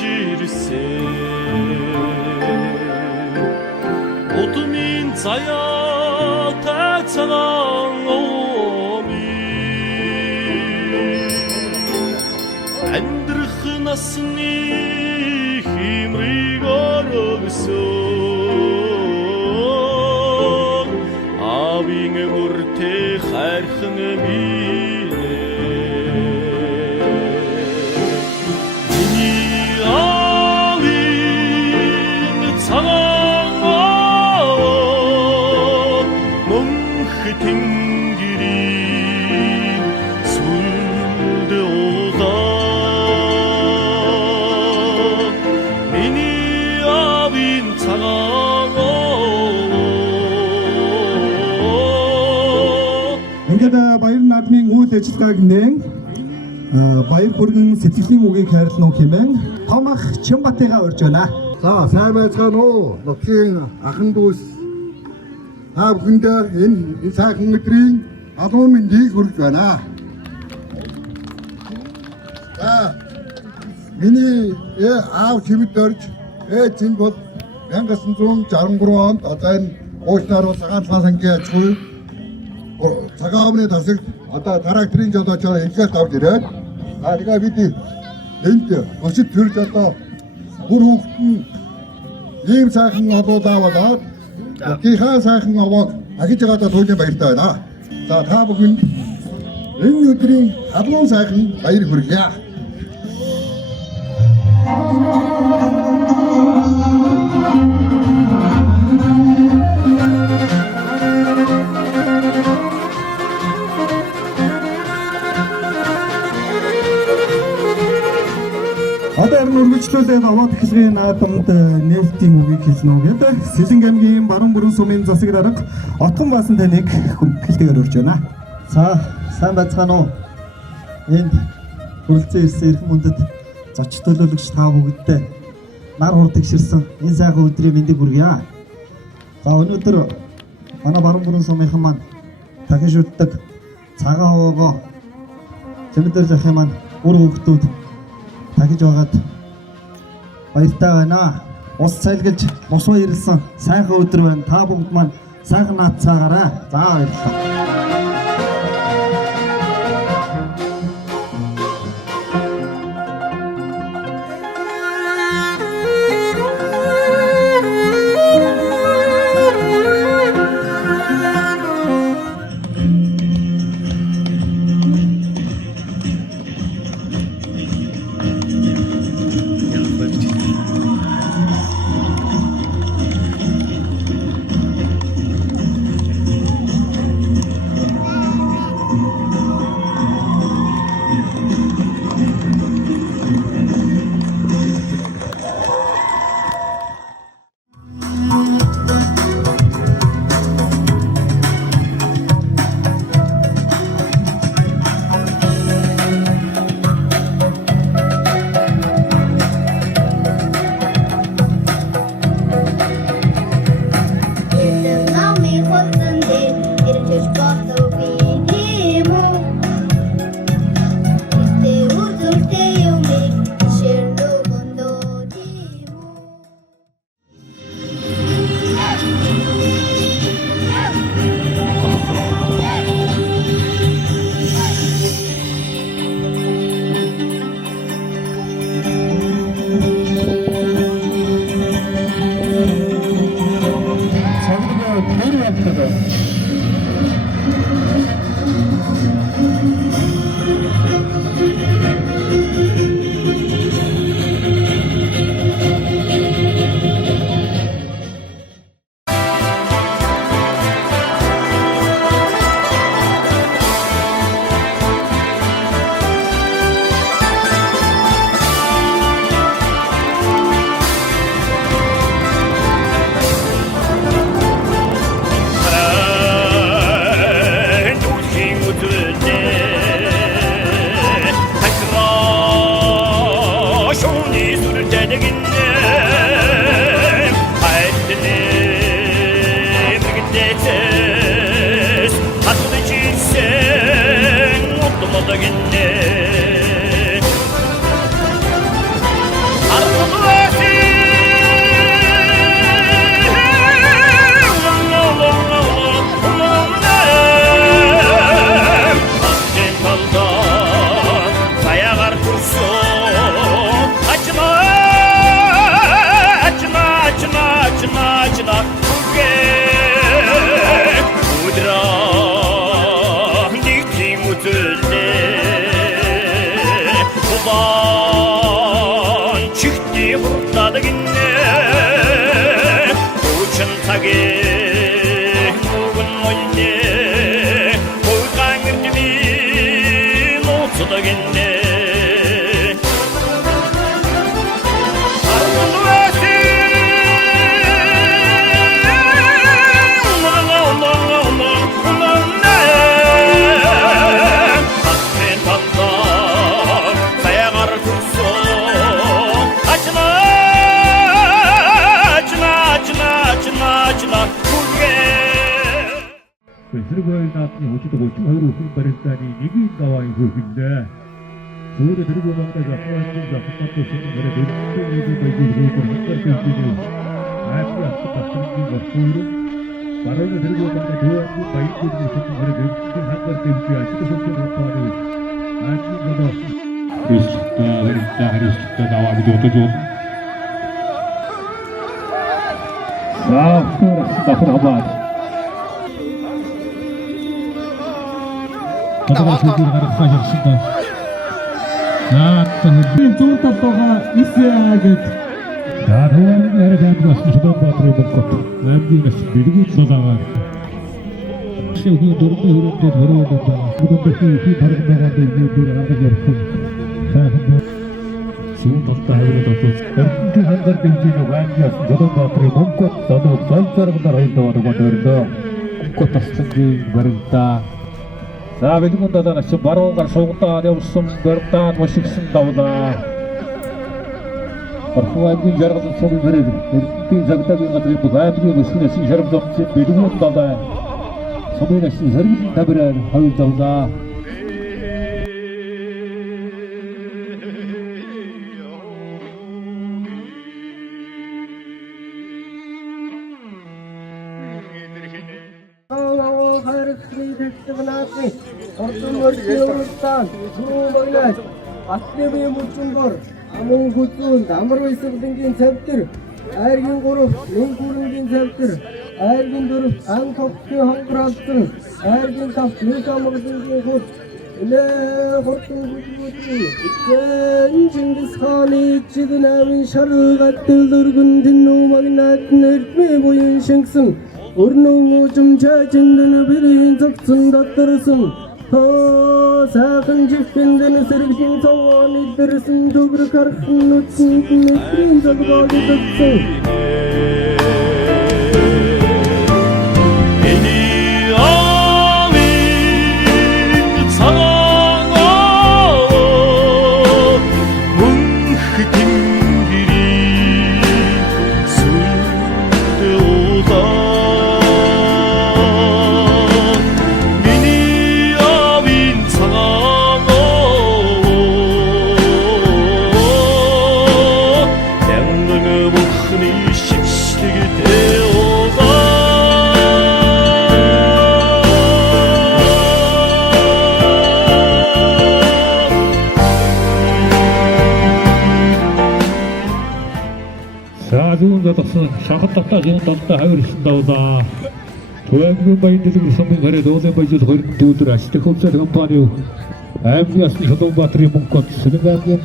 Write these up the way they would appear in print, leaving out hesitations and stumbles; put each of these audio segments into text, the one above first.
кеширсе Удмын заяа тацаан оми Амьдрах насны химрийг оргсон Авийн өртөө хайрхан минь Тэнгэрийн сүлд удаа миний авийн цагаан ингээд баяр наадмын үйл ажиллагааг нээн баяр бүргэн сэтгэлийн үгийг хайрлах хэмээн Томах Чимбатыгаа урьж байна. За сайн байцгаана уу? Нутгийн ахан дүүс та бүхэндээ энэ сайхан өдрийн алуун мэндийг хүргэж байна. За миний аав чимэд орж чинь бол 1963 онд одоо энэ уучлаар цагаан сангийн аж ахуй цагаан өмнө тасагт одоо тракторын жолоочоор инженерт авч ирээд тэгээ бид энд өсөж төрж одоо бүр хүүхэд нь ийм сайхан олуулаа болоод Гихаа сайхан овоод агиж байгаадаа туйлын баяртай байна. За та бүхэнд энэ өдрийн алуун сайхан баяр хүргье. Одоо үргэлжлүүлээд аваад эхлэгийн наадамд нээлтийн үгийг хэлнэ үү гэдэг Сэлэнг аймгийн баруун бүрэн сумын засаг дарга Отгон Баасан таныг хэлтэйгээр урьж байна. За сайн байцгаана уу? Энд хүрэлцэн ирсэн эрхэм хүндэт зоч төлөөлөгч та бүгдтэй нар хурдаг ширсэн энэ сайхан өдрийн мэндийг хүргье. За өнөөдөр манай баруун бүрэн сумынхан маань дахин шүтдэг цагаан овоогоо чимэдэр захын маань үр хөвгтүүд тагиж байгаад баяртай байна. Ус цайлгаж босоо ирэлсэн сайхан өдөр байна. Та бүгд маань сайхан наад цаагаарай. За баярлалаа. 사게 누군 너희게 볼강님이 못서다겠네 들고야 나왔더니 어찌도 고치 하루 훌 바랬다니 이게 나와 이거인데 오래 들고 만나자 하나님과 한번도 쓰는 거래 내 말고 이거 한가르 있더니 아주 아프다 쓰는 거 보이로 말을 들고 만나 도와주고 바이크 들고 쓰는 거래 내 한가르 있지 아직도 속도 못 봐도 아주 너도 그리스도 나와 믿어도 좋 자, 나쁘다 봐. 어떤 소리를 가르쳐주셨습니다. 자, 좋은 답도가 있어야겠다. 자, 도와는 애를 대한민국 수도 받으려 먹고 남기가 밀고 쏟아가. 시험이 노릇도 흐른데 더러워야 된다. 무덤도 휘 바르고 나가는데 이게 노래 안 되게 없어. 자, 한번 지금 덥다 하기로 덥고 여러분들 한달 땡기는 완전 저도 받으려 먹고 나도 쌀쌀하고 나라인다 하고 말인다. 먹고 땄는지 말인다. 자, 외국은 다다나 지금 바로 갈 소금다 내없음 그렇다 멋있습니다. 후한군 여러 가지 소리 그래도 그 작다기 같은 거 가야지 그 신의 신처럼 좀 외국은 다다 소리가 신설이 답을 하유다우다. Orton Murthy Surumagnat Atlevi Muchungur Among Gutun Damar Isabdingin Chapter Airgin Guru Linkulingin Chapter Airgin Guru Angkop Hangrafton Airgin Kaf Nikamagdingin Hut Ile Hortun Gutu Genghis Khan'ı Çiğnemin Şarıgatıl Durgun Dinnu Magnat Nertme Boyun Şenksın Urnuğu Cumçacındını birin Zıksın Dattırsın Sakın çiftindini sırgın Soğan ittirsin Tubru karşın Nutsun Nutsun Zabıgalı tıksın Beni alın sana 뭉흑인 길이 술되오다 미니 아빈 상어 양릉의 목흔히 씩씩이 되오다 자, 지금 같았어. 샤갔다 지금 떴다 하겠습니다. 도양군 바인드도 선물 거래 도전 바이즈 거리 두드라 시대 컵사 컴파니요. 아이브야스 효동 바트리 문건 쓰는 가면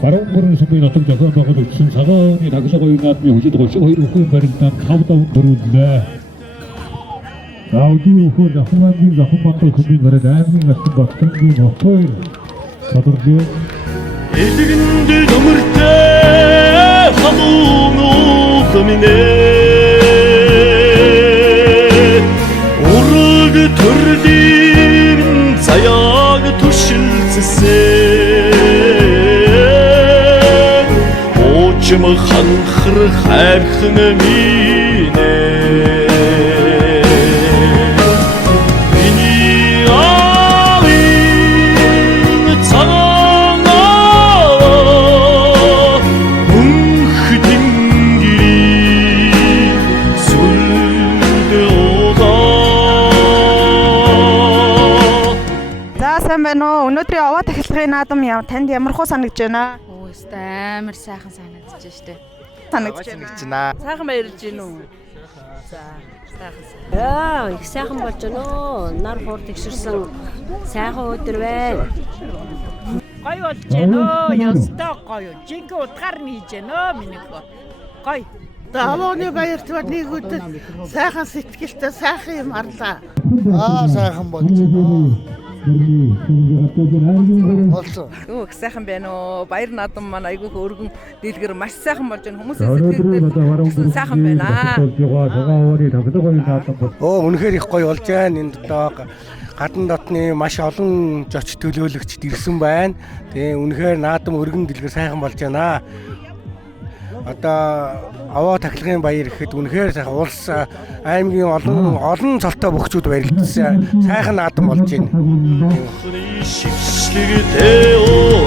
바로 모르는 선물이 어떤 작업 먹어도 신사관이 나가서 거기 나면 호지도 거기 거기 놓고 버린다. 카우다운 들어온다. 나오기 후자 홍한빈과 홍만도 금빈 거래 나양민 같은 박등기 목토일 사도르기요. 일들인들 넘을 때 하도 노점이네 오르그 törдин заяаг түшилцсэн очим ханхар хайрхан минь Өнөөдрийн аваад эхлэхийн наадам танд ямар хөө санагдж байна? Өөстэй амар сайхан санагдаж штэ. Санагдж байна. Сайхан баярлж гин үү? За, сайхан. Яа, их сайхан болж байна оо. Нар хурд тэгшэрсэн сайхан өдөр байна. Гоё болж байна оо. Ястаа гоё. Жинхэнэ утгаар нь хийж байна оо миний хөө. Гоё. Авааны баярт нэгүдэд сайхан сэтгэлтэй сайхан юм арлаа. Сайхан болж байна. Болсон. Их сайхан байна уу? Баяр наадам маань айгүй өргөн дийлгэр маш сайхан болж байна. Хүмүүсийн сэтгэлд сайхан байна. Үнэхээр их гоё болж байна. Энд одоо гадна дотны маш олон зоч төлөөлөгчд ирсэн байна. Тэгээ үнэхээр наадам өргөн дэлгэр сайхан болж байна. Одоо аваа тахилгын баяр гэхэд үнэхээр сайхан улс аймгийн олон цолтой бөхчүүд баярлагдсан. Сайхан наадам болж байна. Шившлэг дээ оо